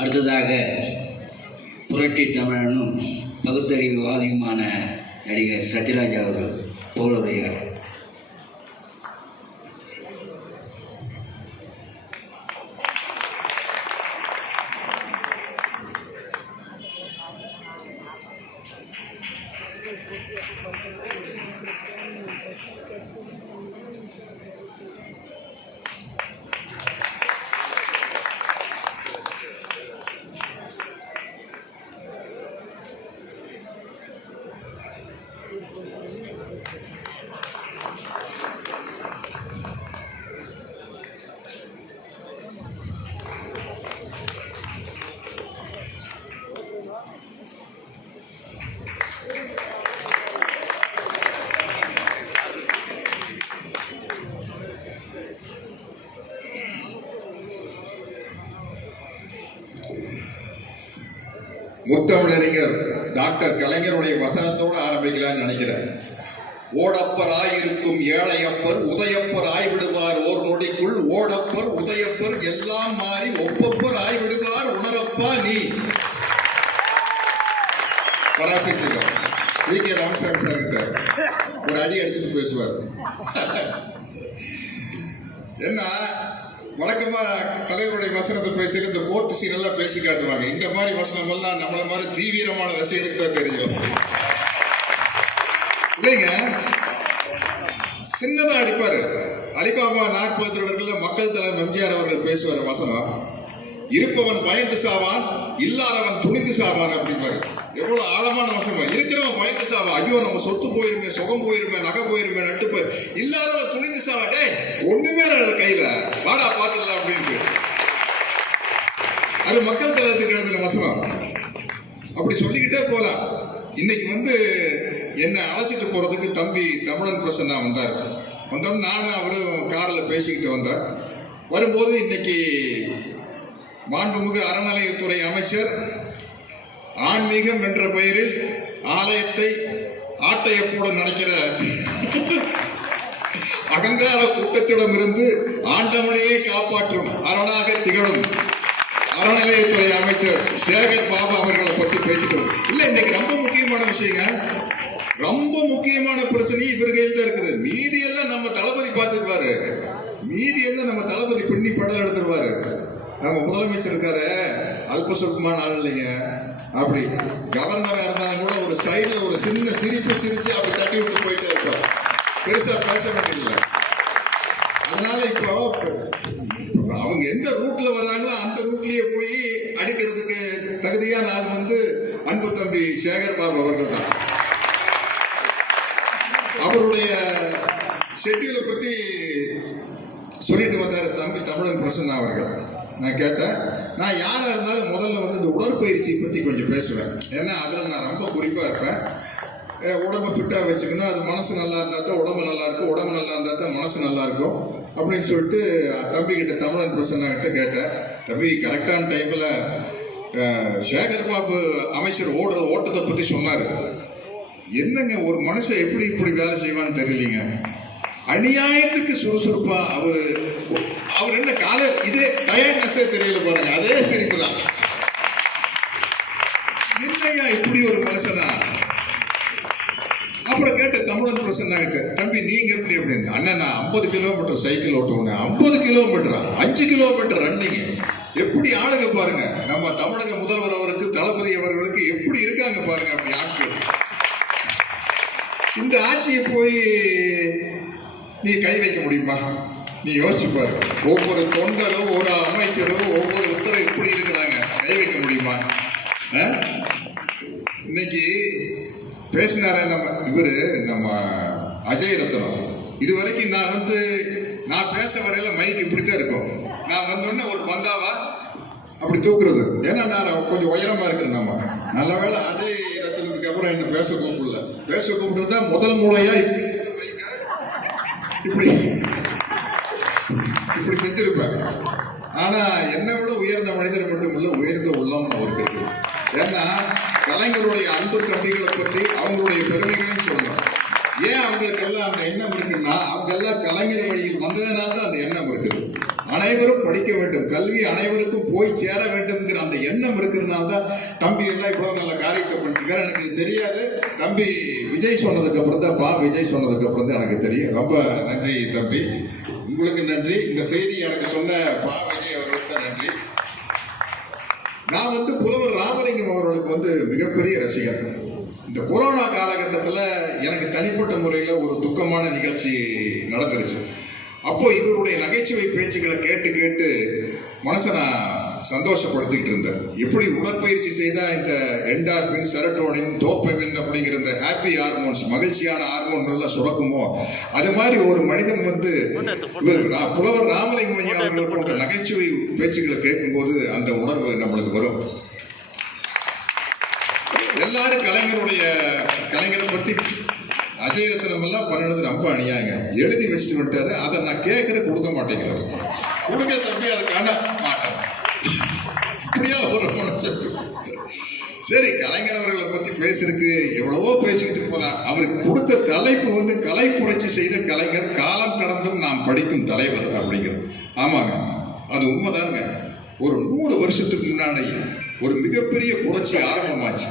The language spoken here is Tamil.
அடுத்ததாக புரட்சி தமிழனும் பகுத்தறிவுவாதியுமான நடிகர் சத்யராஜ் அவர்கள் புகழுரையாடல். முத்தமிழறிஞர் டாக்டர் கலைஞருடைய வசனத்தோடு ஆரம்பிக்கலான்னு நினைக்கிறேன். ஓடப்பர் ஆயிருக்கும் ஏழையப்பர் உதயப்பர் ஆய்விடுவார் ஓர் நொடிக்குள், ஓடப்பர் உதயப்பர் எல்லாம் மாறி ஒப்பப்பர் ஆய்விடுவார் உணரப்பா நீ. பராசக்திகள் வி.கே. ராமசாமி சார் கிட்ட ஒரு அடி அடிச்சுட்டு பேசுவார். என்ன வழக்கமா தலைவருடைய வசனத்தை பேசிட்டு இந்த கோர்ட்டு சீன் எல்லாம் பேசி காட்டுவாங்க. இந்த மாதிரி வசனம் எல்லாம் நம்மள மாதிரி தீவிரமான ரசிகனுக்கு தான் தெரியும் இல்லைங்க. சின்னதா அடிப்பாரு. அலிபாபா 40 தொடர்கள்ல மக்கள் தலைவர் எம்ஜிஆர் அவர்கள் பேசுவார் வசனம். இருப்பவன் பயந்து சாவான், இல்லாதவன் துணிந்து சாவான் அப்படிப்பாரு. எவ்வளவு ஆழமான வசனம். இருக்கிறவன் பயந்து சாவா, ஐயோ நம்ம சொத்து போயிருமே, சுகம் போயிருமே, நகை போயிருமே, நட்டு போய், இல்லாதவன் துணிந்து சாவா, டே ஒண்ணுமே கையில வாடா பாத்துடலாம் அப்படின்ட்டு. அது மக்கள் தலைவருக்கு எழுதின வசனம். அப்படி சொல்லிக்கிட்டே போலாம். இன்னைக்கு என்ன அழைச்சிட்டு போறதுக்கு தம்பி தமிழன் பிரசன்னா வந்தார். வந்தோம் நானும் அவரும் காரில் பேசிக்கிட்டு வந்தேன். வரும்போது இன்னைக்கு மாண்புமிகு அறநிலையத்துறை அமைச்சர் ஆன்மீகம் என்ற பெயரில் ஆலயத்தை ஆட்டையப்போடு நடக்கிற அகங்கார கூட்டத்திடமிருந்து ஆண்டவனையே காப்பாற்றும் அரணாக திகழும் அறநிலையத்துறை அமைச்சர் சேகர் பாபு அவர்களை பற்றி பேசிட்டு இல்ல. இன்னைக்கு ரொம்ப முக்கியமான விஷயங்க, ரொம்ப முக்கியமான பிரச்சனை இவர் கையில் தான் இருக்குது. மீதி எல்லாம் நம்ம தளபதி பார்த்துருப்பாரு, மீதி எல்லாம் நம்ம தளபதி பின்னி படல் எடுத்துருவாரு. நம்ம முதலமைச்சர் இருக்காரு, அல்ப சொற்பமான ஆள் இல்லைங்க. அப்படி கவர்னரா இருந்தாலும் கூட ஒரு சைடுல ஒரு சின்ன சிரிப்பு சிரிச்சு அப்படி தட்டி விட்டு போயிட்டே இருக்கோம். பெருசா பேச வேண்டியதில்லை. அதனால இப்போ அவங்க எந்த ரூட்ல வர்றாங்களோ அந்த ரூட்லயே போய் அடிக்கிறதுக்கு தகுதியான ஆள் அன்பு தம்பி சேகர் பாபு அவர்கள் தான். அவருடைய ஷெட்யூலை பத்தி சொல்லிட்டு வந்தாரு தம்பி தமிழன் பிரசன்னா அவர்கள். நான் கேட்டேன், நான் யாரா இருந்தாலும் முதல்ல இந்த உடற்பயிற்சியை பத்தி கொஞ்சம் பேசுவேன். ஏன்னா அதுல நான் ரொம்ப குறிப்பா இருப்பேன். உடம்பை ஃபிட்டா வச்சுக்கணும், அது மனசு நல்லா இருந்தா தான் உடம்பு நல்லா இருக்கும், உடம்பு நல்லா இருந்தா தான் மனசு நல்லா இருக்கும் அப்படின்னு சொல்லிட்டு தம்பி கிட்ட தமிழன் பிரசன்னா கிட்ட கேட்டேன். தம்பி கரெக்டான டைம்ல சேகர் பாபு அமைச்சர் ஓட்டத்தை பத்தி சொன்னாரு. என்னங்க ஒரு மனுஷன் எப்படி இப்படி வேலை செய்வான்னு தெரியலீங்க. அநியாயத்துக்கு சுறுசுறுப்பா அவர் என்ன காலை இதே டயர்ட்னஸே தெரியல பாருங்க, அதே சிரிப்பு தான். என்னையா இப்படி ஒரு மனுஷனா? அப்புறம் கேட்ட தமிழன் பிரசன்னா கிட்ட, தம்பி நீங்க எப்படி அப்படின்னு. அண்ணன் நான் 50 கிலோமீட்டர் சைக்கிள் ஓட்டுவேன், 50 கிலோமீட்டர் 5 கிலோமீட்டர் ரன்னிங். எப்படி ஆளுங்க பாருங்க, நம்ம தமிழக முதல்வர் அவருக்கு தளபதி அவர்களுக்கு எப்படி இருக்காங்க பாருங்க அப்படி ஆட்கள். இந்த ஆட்சியை போய் நீ கை வைக்க முடியுமா? நீ யோசிச்சு பாரு. ஒவ்வொரு தொண்டரும் ஒரு அமைச்சரும் ஒவ்வொரு உத்தரவு எப்படி இருக்கிறாங்க, கை வைக்க முடியுமா? இன்னைக்கு பேசினார நம்ம அஜய் ரத்னம். இது வரைக்கும் நான் பேச வரையில மைக் இப்படித்தான் இருக்கும். நான் வந்தோடனே ஒரு பந்தாவா அப்படி தூக்குறது. ஏன்னா நான் கொஞ்சம் உயரமா இருக்கிறேன். நம்ம நல்ல வேலை அஜய் ரத்னத்துக்கு அப்புறம் என்ன பேச கூப்பிடல. பேச கூப்பிட்டு தான் முதல் முறையா இப்படி இப்படி செஞ்சிருப்பேன். ஆனா என்னை விட உயர்ந்த மனிதர் மட்டுமல்ல, உயர்ந்த உள்ளம் அவருக்கு இருக்குது. ஏன்னா கலைஞருடைய அன்பு தம்பிகளை பற்றி அவங்களுடைய பெருமைகளையும் சொல்லணும். ஏன் அவங்களுக்கெல்லாம் அந்த எண்ணம் இருக்குன்னா, அவங்க எல்லாம் கலைஞர் வழியில் வந்ததுனால தான் அந்த எண்ணம் இருக்குது. ஆனா அனைவரும் படிக்க வேண்டும், கல்வி அனைவருக்கும் போய் சேர வேண்டும்ங்கிற அந்த எண்ணம் இருக்கிறதுனால தான் தம்பி எல்லாம் இவ்வளவு நல்ல காரியத்தை பண்ணிருக்காரு. எனக்கு இது தெரியாது, தம்பி விஜய் சொன்னதுக்கு அப்புறம் தான் விஜய் சொன்னதுக்கு அப்புறம் தான் எனக்கு தெரியும். ரொம்ப நன்றி தம்பி, உங்களுக்கு நன்றி. இந்த செய்தி எனக்கு சொன்ன விஜய் அவர்களுக்கு தான் நன்றி. நான் புலவர் ராமலிங்கம் அவர்களுக்கு மிகப்பெரிய ரசிகர். இந்த கொரோனா காலகட்டத்தில் எனக்கு தனிப்பட்ட முறையில் ஒரு துக்கமான நிகழ்ச்சி நடந்துருச்சு. அப்போ இவருடைய நகைச்சுவை பேச்சுக்களை கேட்டு கேட்டு மனசை நான் சந்தோஷப்படுத்திக்கிட்டு இருந்தேன். எப்படி உடற்பயிற்சி செய்தால் இந்த என்டார்பின், செரட்டோனின், டோபமின் அப்படிங்கிற இந்த ஹாப்பி ஹார்மோன்ஸ், மகிழ்ச்சியான ஹார்மோன்கள்லாம் சுரக்குமோ, அது மாதிரி ஒரு மனிதன் புலவர் ராமலிங்கம் ஐயா அவர்கள் போன்ற நகைச்சுவை பேச்சுக்களை கேட்கும்போது அந்த உணர்வு நம்மளுக்கு வரும். எல்லாரும் கலைஞரை பற்றி அஜயரத்னம் எல்லாம் பண்ணினது ரொம்ப அணியாங்க, எழுதி வச்சுட்டு விட்டாரு. அதை நான் கொடுக்க மாட்டேங்கிறாரு. கொடுக்க தம்பி அதை காண மாட்டேன். இப்படியா ஒரு மனுஷன்? சரி, கலைஞர் அவர்களை பத்தி பேசுறதுக்கு எவ்வளவோ பேசிக்கிட்டு போலாம். அவருக்கு கொடுத்த தலைப்பு கலை புரட்சி செய்த கலைஞர், காலம் கடந்தும் நாம் படிக்கும் தலைவர் அப்படிங்கிறது. ஆமாங்க, அது உண்மைதானுங்க. ஒரு 100 வருஷத்துக்கு முன்னாடி ஒரு மிகப்பெரிய புரட்சி ஆரம்பமாச்சு.